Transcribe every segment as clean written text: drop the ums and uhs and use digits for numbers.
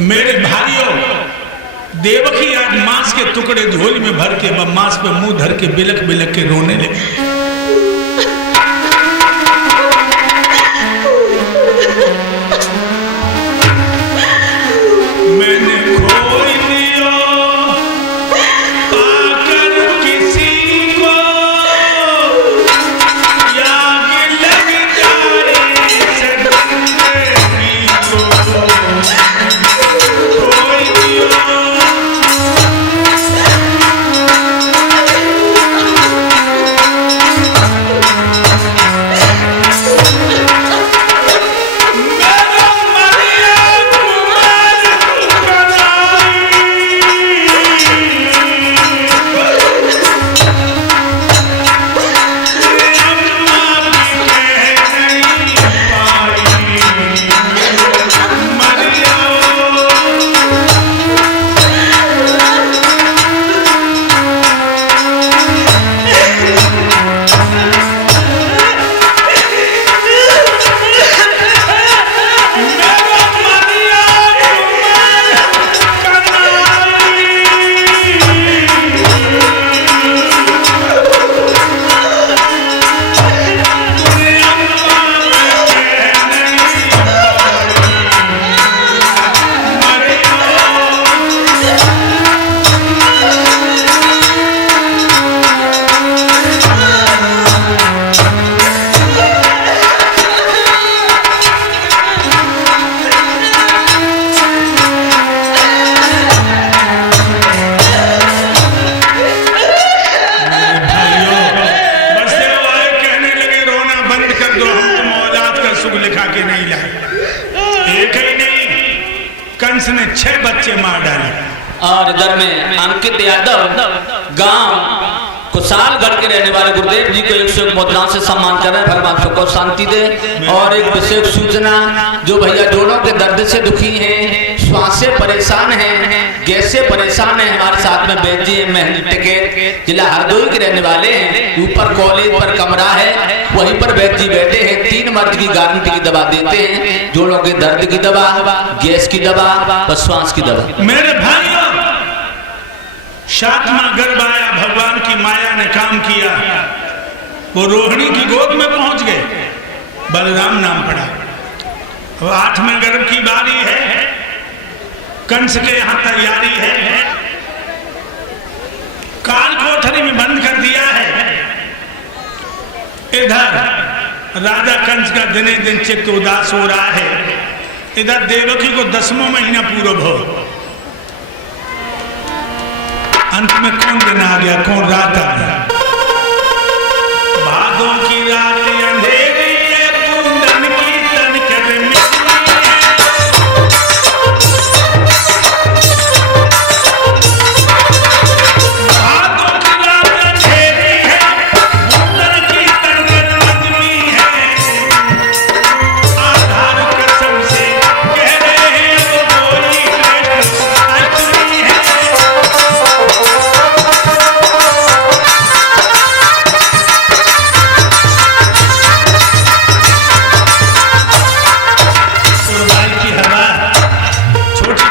मेरे भाइयों, देवकी आज मांस के टुकड़े झोली में भर के मांस पे मुंह धर के बिलक बिलक के रोने लगी। मैंने खोई दिया पाकर किसी को, याद लग जाए सजनी को। खोई दिया कंस ने 6 बच्चे मार डाले। और इधर में अंकित यादव गांव कुशालगढ़ के रहने वाले गुरुदेव जी को 101 मुद्रा से सम्मान कर रहे हैं। भगवान सबको शांति दे। और एक विशेष सूचना, जो भैया जोड़ों के दर्द से दुखी हैं, श्वास से परेशान हैं, गैस से परेशान हैं, हमारे साथ में बैठ जी महल टिकट जिला हरदोई के रहने वाले हैं। ऊपर कॉलेज पर कमरा है, वहीं पर बैठ जी बैठे हैं। 3 मर्ज की गारंटी की दवा देते हैं, जोड़ों के दर्द की दवा, गैस की दवा और श्वास की दवा। मेरे भाइयों, 7वां गर्भ आया, भगवान की माया ने काम किया, वो रोहिणी की गोद में पहुंच गए, बलराम नाम पड़ा। अब 8वें गर्भ की बारी है, कंस के यहां तैयारी है, काल कोठरी में बंद कर दिया है। इधर राजा कंस का दिने दिन चित्त उदास हो रहा है, इधर देवकी को 10वां महीना पूरा हो। अंत में कौन दिन आ गया, कौन रात आ गया? भादों की रात अंधेरी है, कुंदन की तनकर मिली है। भादों की रात अंधेरी है, कुंदन की तनकर मजमी है। आधार कसम से कह रहे हैं वो कोई लक्ष्मी है।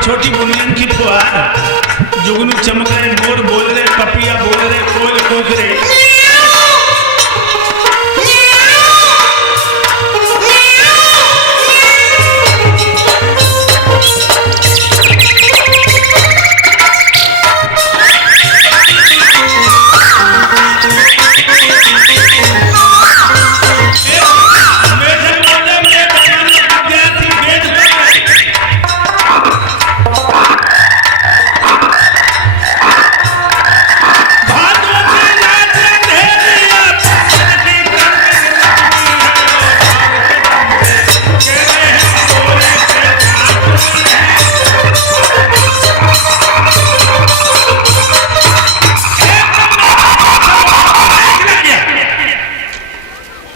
छोटी बुनियन की फुहार, जुगनू चमक रहे, मोर बोल रहे, पपिया बोल रहे, कोयल कूक रहे।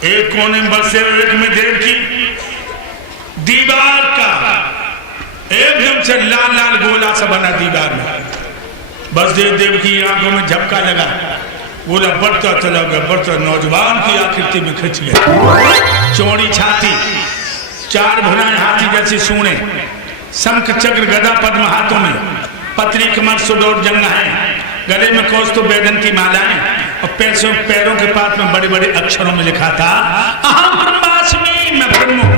एक कोने में बसे, एक में देव की दीवार का एकदम से लाल लाल गोला सा बना दीवार में। बस देव की आंखों में झपका लगा, गोला बढ़ता चला गया, बढ़ता, नौजवान की आकृति में खिंच गया। चौड़ी छाती, 4 भुजाएं हाथी जैसी सूंडें, शंख चक्र गदा पद्म हाथों में, पत्री कमर सुडोर जंग है, गले में कौस्तुभ बैदंती मालाएं और पैरों के पास में बड़े बड़े अक्षरों में लिखा था अहम ब्रह्मास्मि, मैं ब्रह्म हूं।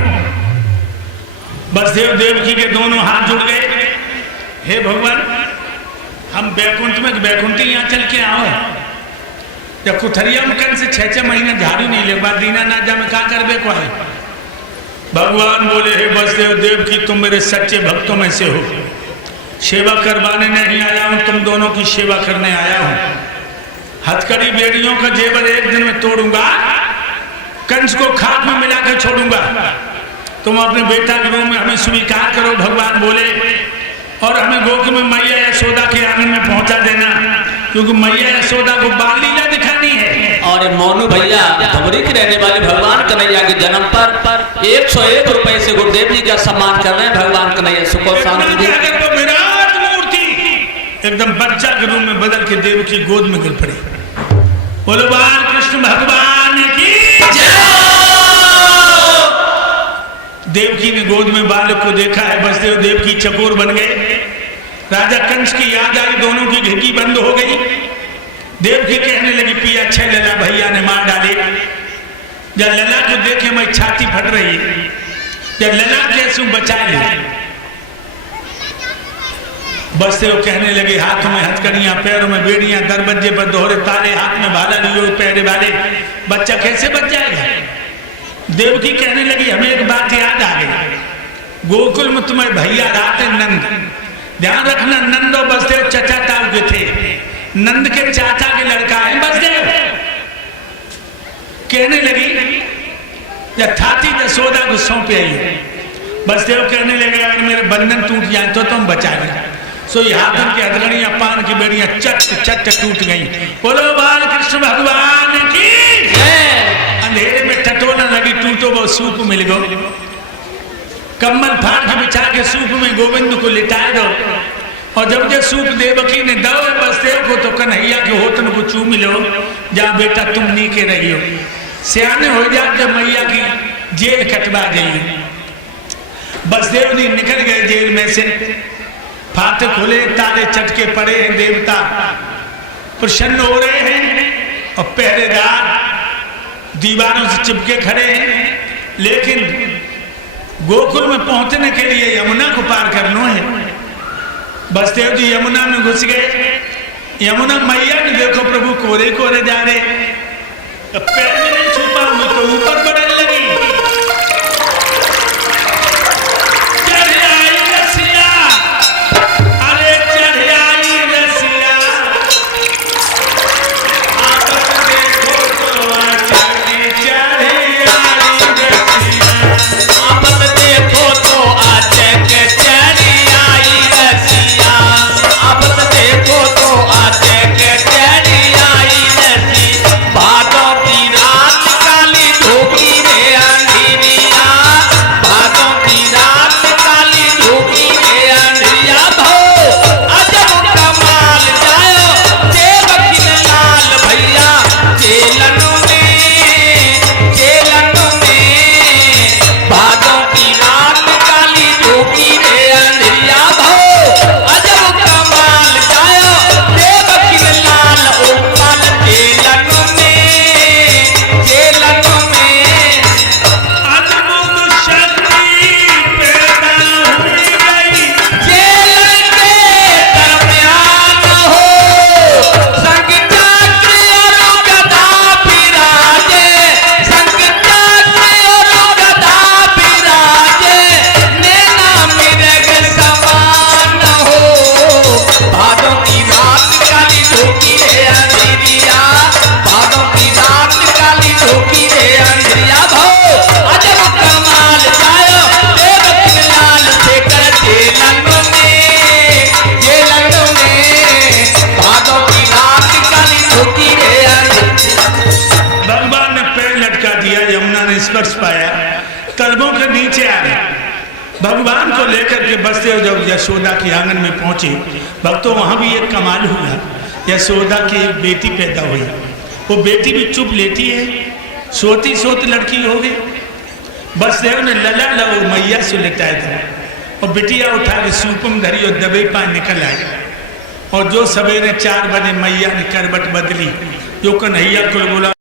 वसुदेव देवकी के दोनों हाथ जुड़ गए। हे भगवान, हम बैकुंठ में बैकुंठी यहाँ चल के आओ। जब कुथरिया में कन से 6-6 महीने झाड़ू नहीं ले बात दीना ना जा में कहा कर बे को है। भगवान बोले हे वसुदेव देवकी, तुम मेरे सच्चे भक्तों में से हो, सेवा करवाने नहीं आया हूं, तुम दोनों की सेवा करने आया हूं। हथकड़ी बेड़ियों का जेवर एक दिन में तोड़ूंगा, कंस को खाक में मिलाकर छोड़ूंगा। तुम अपने बेटा के रूप में हमें स्वीकार करो। भगवान बोले और हमें गोकुल में मैया यशोदा के आंगन में पहुंचा देना, क्योंकि मैया यशोदा को बाल लीला दिखानी है। और मोनू भैया धुमरी के रहने वाले भगवान कन्हैया के जन्म पर 101 रुपए से गुरुदेव जी का सम्मान कर रहे हैं। भगवान कन्हैया सुख और शांति दे। तो विराट मूर्ति एकदम बच्चा के रूप में बदल के देव की गोद में गिर पड़ी। बोलो बाल कृष्ण भगवान की जय। देवकी ने गोद में बालक को देखा है। वसुदेव देवकी चकोर बन गए। राजा कंस की याद आई, दोनों की घिकी बंद हो गई। देवकी कहने लगी पिया 6 लला भैया ने मार डाले। जब लला को देखे मैं छाती फट रही, जब लला कैसे बचा ले। वसुदेव कहने लगे हाथों में हथकड़ियां, पैरों में बेड़ियां, दरवाजे पर दोहरे ताले, हाथ में भाला लियो पैरे वाले, बच्चा कैसे बच जाएगा। देवकी कहने लगी हमें एक बात याद आ गई, गोकुल में तुम्हारे भैया रात नंद, ध्यान रखना नंद और वसुदेव चचा ताऊ के थे। नंद के चाचा के लड़का है वसुदेव। कहने लगी यथाथी यशोदा को सौंपे आई। वसुदेव कहने लगे अगर मेरे बंधन टूट जाए तो तुम बचा गए। सो हाथन की हथकड़ियां, पान की बेड़ियां चट चट टूट गई। बोलो बाल कृष्ण भगवान की अंधेरे में टटोलने लगी, टूटो वो सूप मिल गो। कम्बल फाड़ के बिछा के सूप में गोविंद को लिटाए दो। और जब जब सूप देवकी ने दो वसुदेव को तो कन्हैया के होतन को चूम लो, जा बेटा तुम नीके रही हो, सियाने हो जा, जब मैया की जेल कटवा जाइए। वसुदेव जी निकल गए जेल में से। फाटक खुले, ताले चटके पड़े हैं, देवता प्रसन्न हो रहे हैं और पहरेदार दीवारों से चिपके खड़े हैं। लेकिन गोकुल में पहुंचने के लिए यमुना को पार करना है। वसुदेव जी यमुना में घुस गए। यमुना मैया ने देखो प्रभु कोरे कोरे जा रहे, पैर में नहीं छुपा मैं तो ऊपर बढ़ने लगी। स्पर्श पाया, कदमों के नीचे आ गए। भगवान को लेकर के वसुदेव जब यशोदा के आंगन में पहुंचे, भक्तों वहां भी एक कमाल हुआ। यशोदा की एक बेटी पैदा हुई। वो बेटी भी चुप लेती है, सोती सोती लड़की हो गई। वसुदेव ने लला लो मैया से लिटाया था। और बिटिया उठा के सूपम धरी और दबे पाए निकल आई। और जो सवेरे 4 बजे मैया ने करवट बदली, जो कन्हैया को बोला